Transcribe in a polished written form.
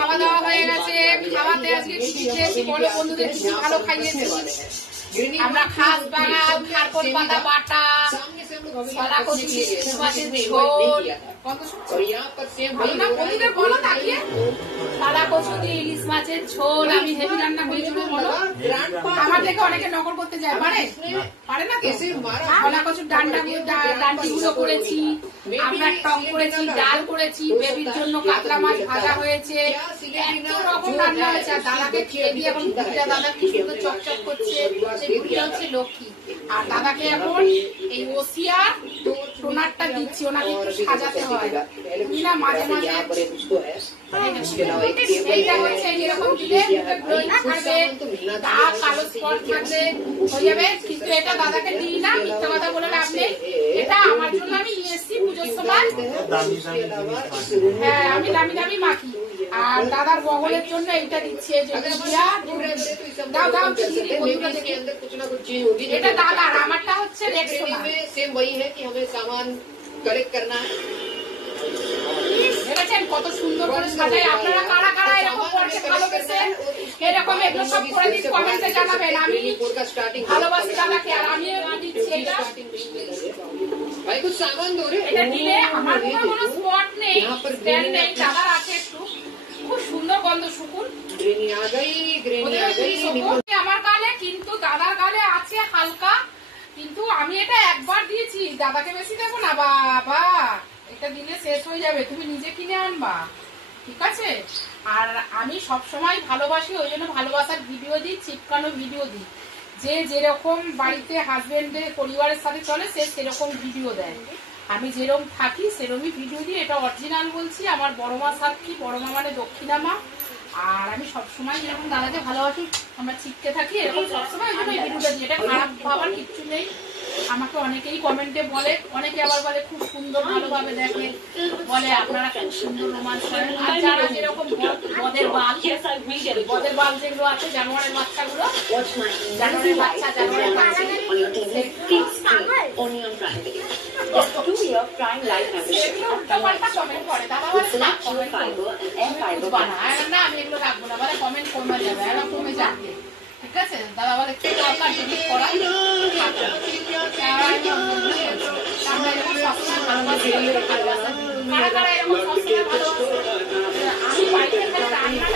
খাওয়া দাওয়া হয়ে গেছে। খাওয়াতে আজকে খেয়েছি, বড় বন্ধুদের কিছু ভালো খাইয়েছি। আমরা খাস বাগাল, খারকোল পাতা বাটা, সাদা কচু ইলিশ মাছের ঝোল, বন্ধুদের বলো তাকিয়ে, সাদা কচু দিয়ে ইলিশ মাছের ঝোল আমি হেভি রান্না করেছি। বলো, আমার থেকে অনেকে নকল করতে যায়, পারে না? সাদা কচুর ডান্ডিগুলো করেছি, আমরা টক করেছি, ডাল করেছি, বেবির জন্য কাতলা মাছ ভাজা হয়েছে, এত রকম রান্না হয়েছে। আর দাদাকে খেয়ে দিয়ে এখন বুড়িটা দাদা কি সুন্দর চকচক করছে, সেই বুড়িটা হচ্ছে লক্ষ্মী। আর দাদাকে এখন এই ওসিয়ার টোনারটা দিচ্ছি, ওনাকে একটু সাজাতে হয় না মাঝে মাঝে। এইটা হচ্ছে এরকম দিলে থাকবে, দাগ কালো স্পট থাকবে হয়ে যাবে, কিন্তু এটা দাদাকে দিই না, মিথ্যা কথা বলে লাভ নেই। এটা আমার জন্য আমি নিয়ে এসেছি পুজোর সময়। হ্যাঁ, আমি দামি দামি মাখি। আর দাদার বগলের জন্য এইটা দিচ্ছি, দাও দাও, এটা দাদার, আমারটা হচ্ছে কত সুন্দর করে সাজাই। আপনারা কারা কারা এরকম করতে ভালোবাসেন, এরকম এগুলো সব করে দিন, কমেন্টে জানাবেন। আমি ভালোবাসি দাদাকে, আর আমি দিচ্ছি এটা। এটা দিলে আমার কোনো স্পট নেই, স্ট্যান্ড নেই, দাদার আছে একটু। খুব সুন্দর গন্ধ শুকুন আমার গালে, কিন্তু দাদার গালে আছে হালকা। কিন্তু আমি এটা একবার দিয়েছি, দাদাকে বেশি দেবো না বাবা, এটা দিলে শেষ হয়ে যাবে, তুমি নিজে কিনে আনবা, ঠিক আছে? আর আমি সবসময় ভালোবাসি, ওই জন্য ভালোবাসার ভিডিও দিই, চিপকানো ভিডিও দিই। যে যেরকম বাড়িতে হাজবেন্ডের পরিবারের সাথে চলে সে সেরকম ভিডিও দেয়, আমি যেরকম থাকি সেরকমই ভিডিও দিই। এটা অরিজিনাল বলছি, আমার বড় মা সাক্ষী, বড় মা মানে দক্ষিণা মা। আর আমি সবসময় যেরকম দাদাকে ভালোবাসি, আমরা চিপকে থাকি এরকম সবসময় এই ভিডিওটা দিই। এটা খারাপ ভাবার কিচ্ছু নেই। আমাকে অনেকেই কমেন্টে বলে, অনেকে আবার বলে খুব সুন্দর ভালোভাবে দেখে, বলে আপনারা খুব সুন্দর রোমান্স করেন। আর যারা যেরকম বদের বাল যেগুলো আছে, জানোয়ারের বাচ্চাগুলো, জানোয়ারের বাচ্চা কমেন্ট করে, দাদা না আমি এগুলো রাখবো না, বলে কমেন্ট কমে যাবে, এরা কমে যাবে, ঠিক আছে? দাদা বলে দরকার জিনিস করা। আমি বাড়িতে রান্না